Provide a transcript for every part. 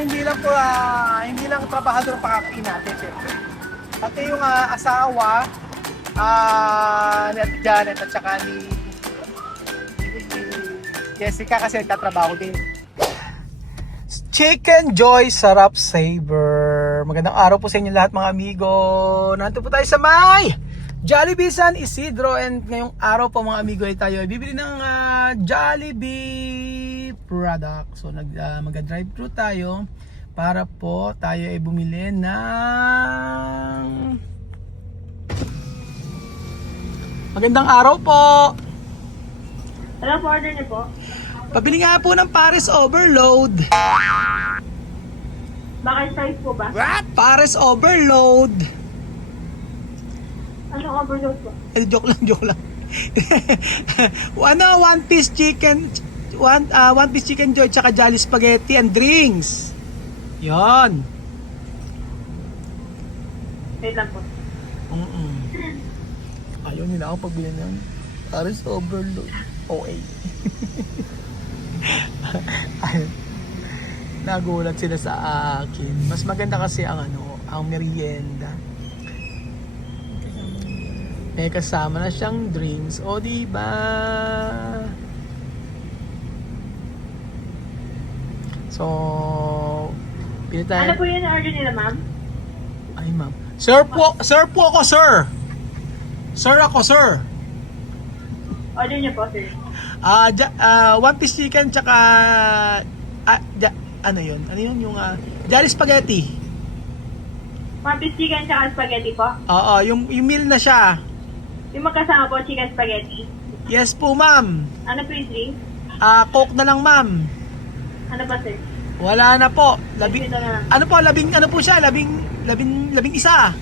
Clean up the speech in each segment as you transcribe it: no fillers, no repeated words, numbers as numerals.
hindi lang trabahador ang pakakain natin, syempre. Pati yung asawa ni Ate Janet at saka ni Jessica kasi nagtatrabaho din. Chicken Joy Sarap Saver. Magandang araw po sa inyo lahat mga amigo. Nandito po tayo sa may Jollibee San Isidro, and ngayong araw po mga amigo ay tayo bibili ng Jollibee product. So mag-drive-thru tayo para po tayo ay bumili ng magandang araw po. Ano po order niyo po? Pabili nga po ng Paris Overload. Bakit size po ba? What? Paris Overload. Anong overload po? Joke lang. One piece chicken, one piece chicken joy, tsaka Jolly Spaghetti and drinks. Yon. Wait lang po. Ayaw nila ako pagbili ng Paris Overload. OA. Nagulat sila sa akin. Mas maganda kasi ang ang merienda. May kasama na siyang drinks. O diba? So, pili tayo. Ano po yun ang order nila, ma'am? Ay, ma'am. Sir po ako, sir. Sir ako, sir. Order niyo po, sir. One piece chicken tsaka ano yun yung Jolly Spaghetti. One piece chicken tsaka spaghetti po. Oo, yung meal na siya. Yung magkasama po, chicken spaghetti. Yes po, ma'am. Ano po yung drink? Coke na lang, ma'am. Ano ba, sir? Wala na po. Ito na lang. Ano po siya? Labing isa.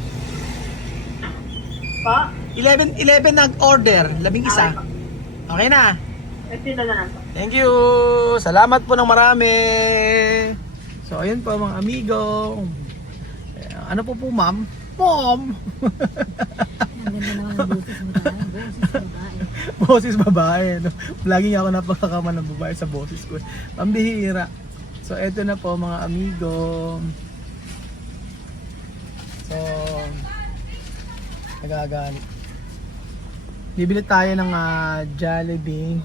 Po? 11 nag-order, labing isa. Okay po. Okay na. Ito na lang po. Thank you. Salamat po ng marami. So, ayun po mga amigo. Ano po, ma'am? Mom! Ang ganda naman ng boses mo tayo. Boses babae. Boses babae. No? Lagi nga ako napakakama ng babae sa boses ko. Pambihira. So, eto na po mga amigo. So, nagagamit. Bibili tayo ng Jollibee.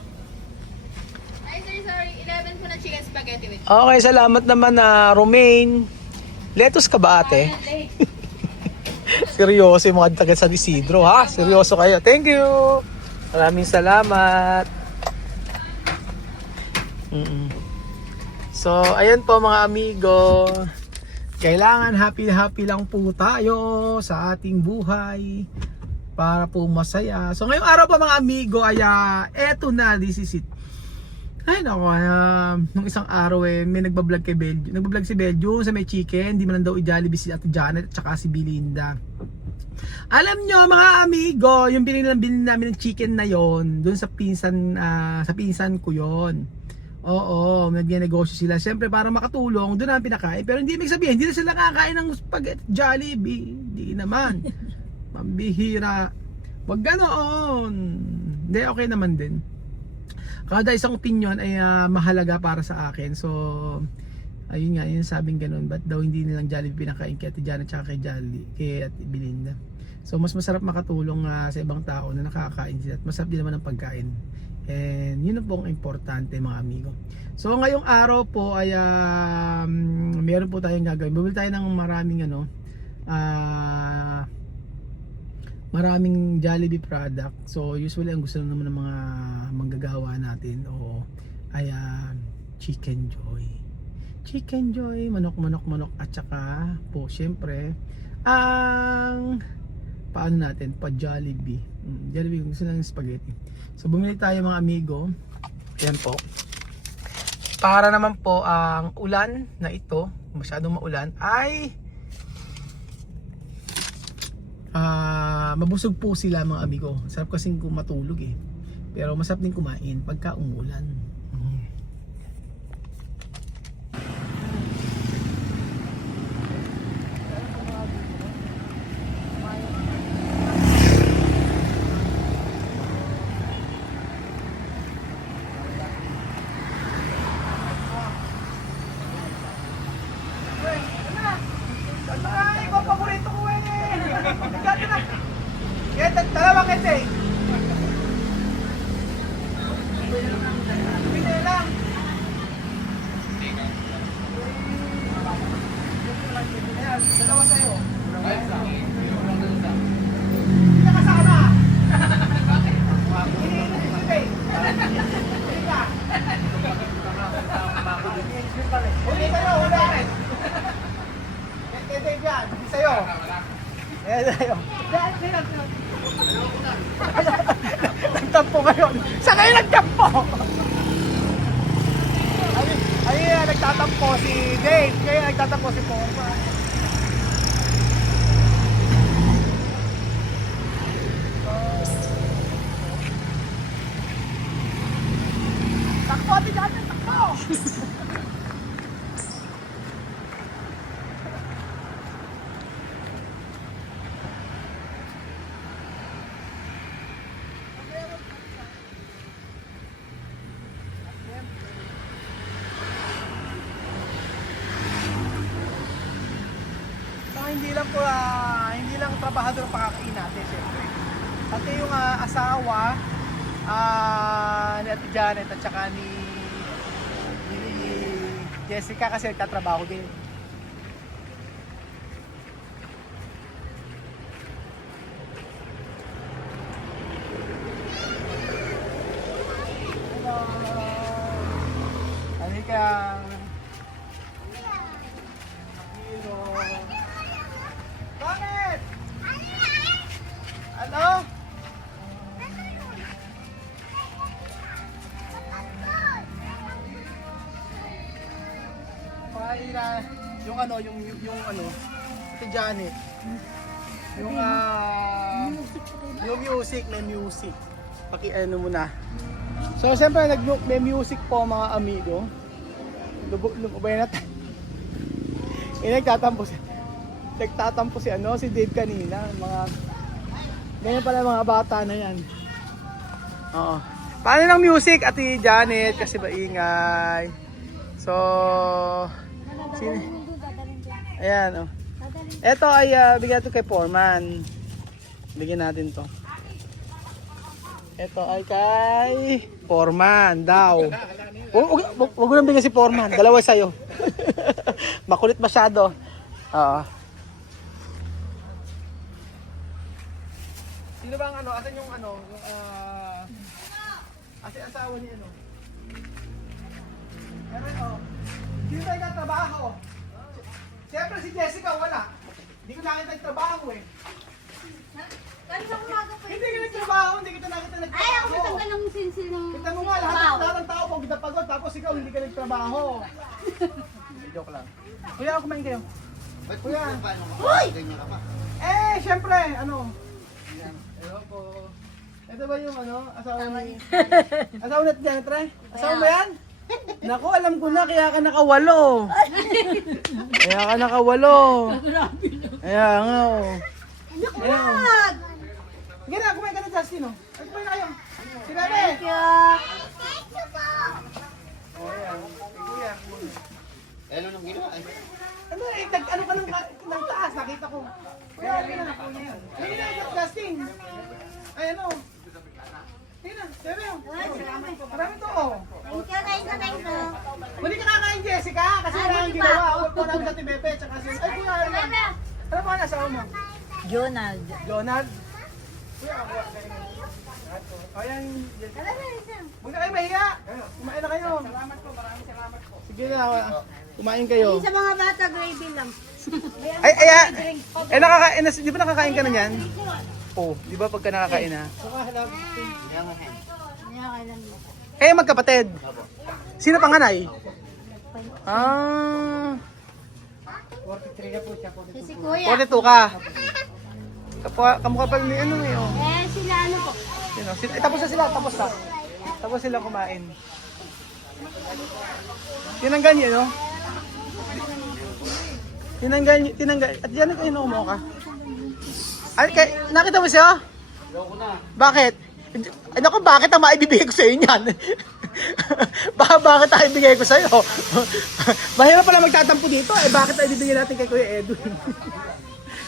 Ay, sorry. 11 po na chicken spaghetti with Okay, salamat naman na Romaine. Lettuce ka ba ate? Seryoso yung mga taga San Isidro ha? Seryoso kayo. Thank you! Maraming salamat. So, ayan po mga amigo. Kailangan happy lang po tayo sa ating buhay para po masaya. So, ngayong araw pa mga amigo ay eto na, this is it. Ay nako, nung isang araw may nagbablog kay Belgium. Nagbablog si Belgium sa may chicken, di man daw i-Jollibee si Ate Janet at saka si Belinda. Alam nyo mga amigo, yung binili namin ng chicken na yon doon sa pinsan ko yon. Oo, nag-negosyo sila. Siyempre para makatulong, doon namin pinakain. Pero hindi ibig sabihin, hindi na sila nakakain ng spaghetti Jollibee. Hindi naman. Pambihira. Wag ganoon. Hindi, okay naman din. Kada isang opinion ay mahalaga para sa akin. So, ayun nga, yun sabing ganun. Ba't daw hindi nilang Jollibee pinakain kay Ate Janet at kay Ate Belinda. So, mas masarap makatulong sa ibang tao na nakakain sila. At masarap din naman ang pagkain. And yun po ang importante mga amigo. So, ngayong araw po ay meron po tayong gagawin. Bumili tayo ng maraming Jollibee product. So usually ang gusto naman ng mga manggagawa natin ay Chicken Joy, manok at saka po syempre ang paano natin pa Jollibee. Jollibee gusto ng spaghetti. So bumili tayo mga amigo. Ayan po. Para naman po ang ulan na ito, masyadong maulan ay mabusog po sila mga amigo. Sarap kasing matulog pero masarap din kumain pagka umulan. tayo. Nagtampo kayo. Saan kayo nagtampo? Ay, nagtatampo si Dave. Kaya nagtatampo si Poma. Takbo, ati dyan, takbo! Hindi lang trabahador ang pakakain natin, siyempre. Pati yung asawa ni Ate Janet at saka ni Jessica kasi nagtatrabaho din. Hello! Halika! Hello! Bakit? Ano? Paira, yung ano, Ate Janet. Yung music, may music. Paki-ano muna. So, siyempre, may music po mga amigo. Lumabay na tayo. Nagtatampo si Dave kanina. Ganyan pala mga bata na yan. Oo. Paano ng music, Ate Janet? Kasi maingay. So, ayan, oh. Ito ay bigyan ito kay Foreman. Bigyan natin to. Ito ay kay Foreman daw. Huwag mo nang bigyan si Foreman. Dalawa sa'yo. Makulit masyado. Oo. Sino bang asan yung asan asawa ni Pero sino tayo nagtrabaho? Siyempre si Jessica wala. Hindi ko nakita nagtrabaho eh. Kanina umaga po. Hindi ka nagtrabaho, hindi kita nakita nagtrabaho. Ay, ako matanggal ng sinsil ng... Kita mo nga, lahat ng tao pag pagod, tapos ikaw hindi ka nagtrabaho. Joke lang. Kuya, kumain kayo. Ba't Kuya. paano ka? Uy! Ganyan ka pa. Siyempre, Yan. Hello po. Ito ba yung asawa ni... Asawa na dyan, Tre? Asawa mo yan? Naku, alam ko na, kaya ka nakawalo. Kaya nga, oh. Wag! Sige na, kumain ka na, Justin, oh. Ay, kumain na kayo. Si Bebe. Thank you. Oh, ayan. Kuya. Ano nung ginawa? Ay, Ano ka ng taas, nakita ko. Kuya, halika na. Halika na, Justin. Ay, Sige na, Bebe, oh. Marami to, oh. Thank you. Muli ka kakain, Jessica, kasi wala ang ginawa. Huwag mo namin sa Bebe, tsaka si... Ay, kuya, ano ba ang asawa mo? Jonald. Donald? Kuya, ako. Ayan, Jessica. Huwag na kayo mahiya. Kumain na kayo. Salamat po, maraming salamat po. Sige na, kumain kayo. Sa mga bata, gravy lang. Di ba nakakain ka na yan? Oo, di ba pagka nakakain na? Kayo magkapatid? Sino panganay? Ah, 43 na po siya. Si Kuya. 42 ka. Kamukha pala ni oh. Sila po. Tapos na sila, tapos sila kumain. Tinanggal niya, no? Tinanggal. At yan ito yung umuha ka. Ay, nakita mo siya? Bakit? Ay, naku, bakit ang maibibigay ko sa inyo yan? Bakit ang ibigay ko sa iyo? Mahirap pala magtatampo dito. Bakit ang ibibigay natin kay Kuya Edwin?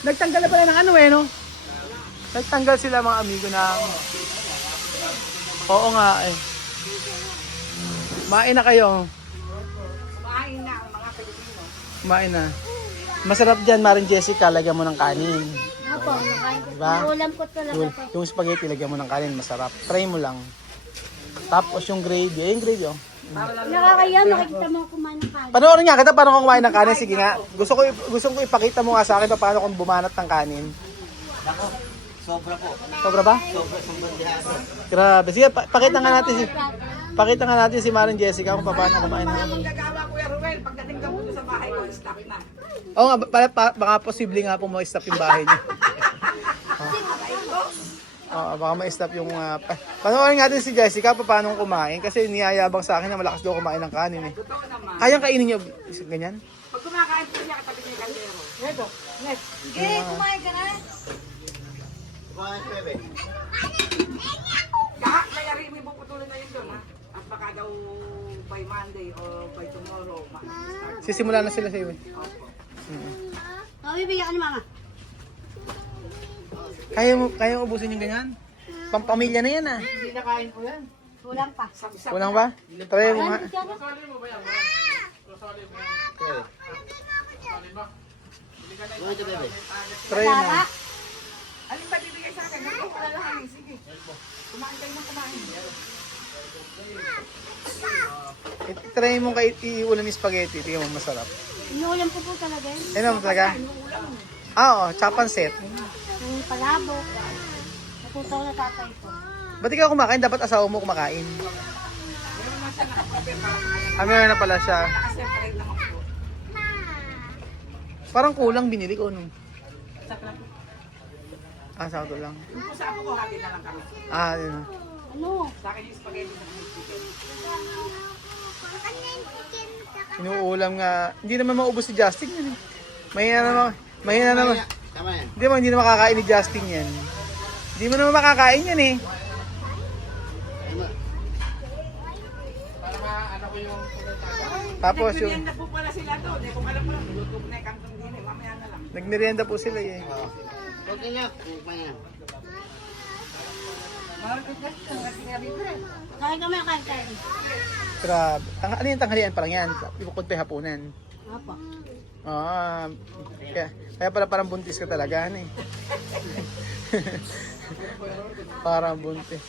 Nagtanggal na pala ng no? Nagtanggal sila mga amigo ng... Oo nga eh. Kumain na kayo. Kumain na ang mga Pilipino. Kumain na. Masarap dyan, Maring Jessica, lagyan mo ng kanin. Opo, nakain ko. Diba? Ulam ko talaga po. Yung spaghetti, lagyan mo ng kanin, masarap. Try mo lang. Tapos yung gravy, yung gravy oh. Nakakaya, makikita mo kumain ng kanin. Panoorin nga kita paano kung kumain ng kanin. Sige nga. Gusto ko ipakita mo nga sa akin paano kung bumanat ng kanin. Nako, sobra po. Sobra ba? Sobra sa bandihado. Grabe. Sige, pakita nga natin si Maring Jessica kung paano kumain ng... Manggagawa, Kuya Ruel, pagdating ka muna sa bahay ko, stop na. Oo nga, baka posible nga po ma-stop yung bahay niyo. Oo, baka ma-stop yung... panoorin natin si Jessica paano kumain kasi niyayabang sa akin na malakas daw kumain ng kanin eh. Totoo naman. Kayang kainin niyo ganyan? Pag kumakain po niya, katabi niya yung kaldero. Ito, next. Sige, kumain ka na. Kumain, bebe. Kaya rin mo ipuputuloy na yun doon, ha? At baka daw by Monday or by tomorrow, start. Sisimula na sila sa iyo eh. Bibigyan ka ni mama. Kaya mo ubusin yung ganyan? Pampamilya na yan ah. Hindi na kain ko yan. Kulang pa. Sabi-sabi. Kulang ba? Try mo nga. Kumain ito, bebe. Try mo. Alin ba bibigay sa akin? Ito, wala lang. Sige. Kumain kayo ng kumain. Try mo kahit iulam yung spaghetti. Tingnan mo masarap. Inuulam po talaga yun. Ano mo talaga? Oo, chapan set. Yung palabok. Natuto ko na tatay ko. Ba't ikaw kumakain? Dapat asawa mo kumakain. Meron na pala siya. Kasi kain lang ako. Parang kulang binili ko nung. Saklang. Sakto lang. Yung po sa ako ko, hati na lang kami. Yun. Ano? Sa akin yung spaghetti sa chicken. Inuulam nga. Hindi naman maubos si Justin yun eh. Mahina naman. Tama yan. Hindi na makakain ni Justin yan. Hindi mo naman makakain yan eh. Tama. Tapos yung Nagmerienda po pala sila doon. Eh, kung alam mo lang, luto na yung kantong din. Mamaya na lang. nagmerienda po sila eh. Okay na. Kumain na. Kain kami, kain kain. Grabe. Ano yung tanghalian pa lang yan? Ibukod pa yung hapunan. Apo. Kaya pala parang buntis ka talaga ano eh. Parang buntis.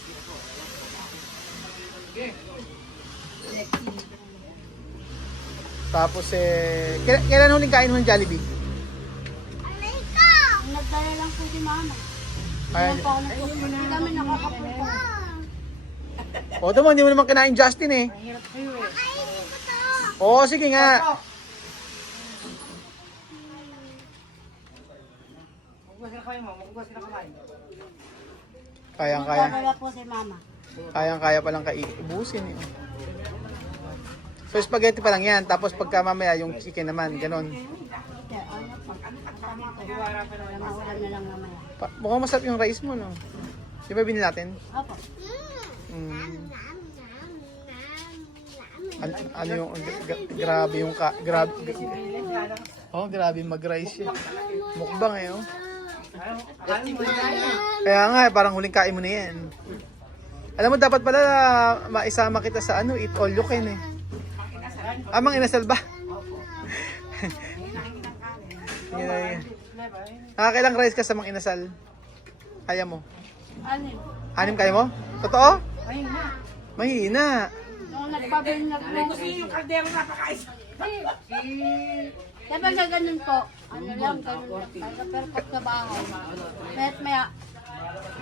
Tapos kailan huling kain mo ng Jollibee? Nagdala lang po si mama. Ay, Hindi kami nakakapunta. o tamo, hindi mo naman kinain Justin eh. Oo, sige nga. Kayang-kaya. Nagdala po si mama. Kayang-kaya palang ubusin eh. So spaghetti pa lang yan, tapos pagka mamaya yung chicken naman, ganon. Kaya ano po. Maulam na lang mamaya. Mukhang masarap yung rice mo, no? Di ba binili natin? Apo. Ano yung, grabe yung grabe. Grabe mag-rice yun. Mukbang eh, oh. Kaya nga, parang huling kain mo na yan. Alam mo, dapat pala maisama kita sa eat all you can eh. Mang inasal ba? Nakakailang rice ka sa mang inasal? Kaya mo? Anim. 6 kaya mo? Totoo? Mahina. Mahina. Nung nagpabili na po. Gusto niyo yung kaldero napakaisa. Diba sa ganun po? Ano lang, ganun lang. Pero pag sa bahay, mayat maya,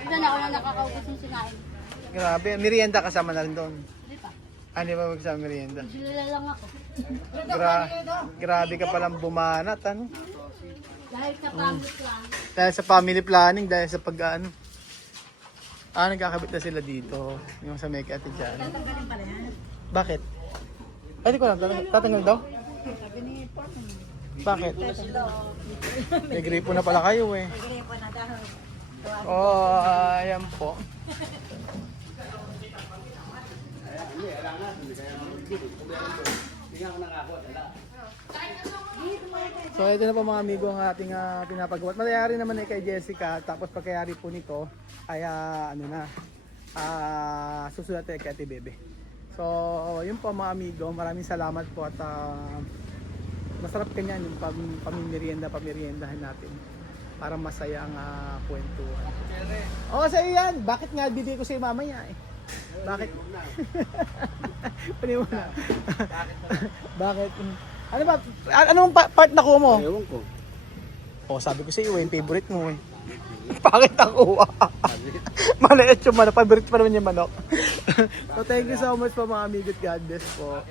minsan ako lang nakakaubos yung sinain. Grabe, merienda kasama na rin doon. Hindi pa. Ano ba magsama merienda? Sila lang ako. Grabe ka palang bumanat, ano? Dahil sa family lang. Dahil sa family planning, dahil sa nagkakabit na sila dito. Yung sa Mecca at dyan. Tatanggalin pala yan. Bakit? Ay, di ko alam. Tatanggal daw? Sabi ni Porto. Bakit? May gripo na pala kayo eh. Sige po na dahil. Ayan po. So ito na po mga amigo ang ating pinapagawa. Mayayari naman kay Jessica, tapos pagkayari po nito ay susunod tayo kay Ate Bebe. So yun po mga amigo, maraming salamat po at masarap kanyan yung pamimeriendahan natin para masaya ang kwentuhan. Sa'yo yan! Bakit nga bibigay ko sa'yo mamaya eh? Bakit? Pwede mo na. Bakit? Ano ba? Anong part nakuha mo? Ewan ko. Sabi ko sa iyo, yung favorite mo eh. Bakit ako? Maliit yung manok. Favorite pa naman yung manok. So thank you so much po mga amigo. God bless po.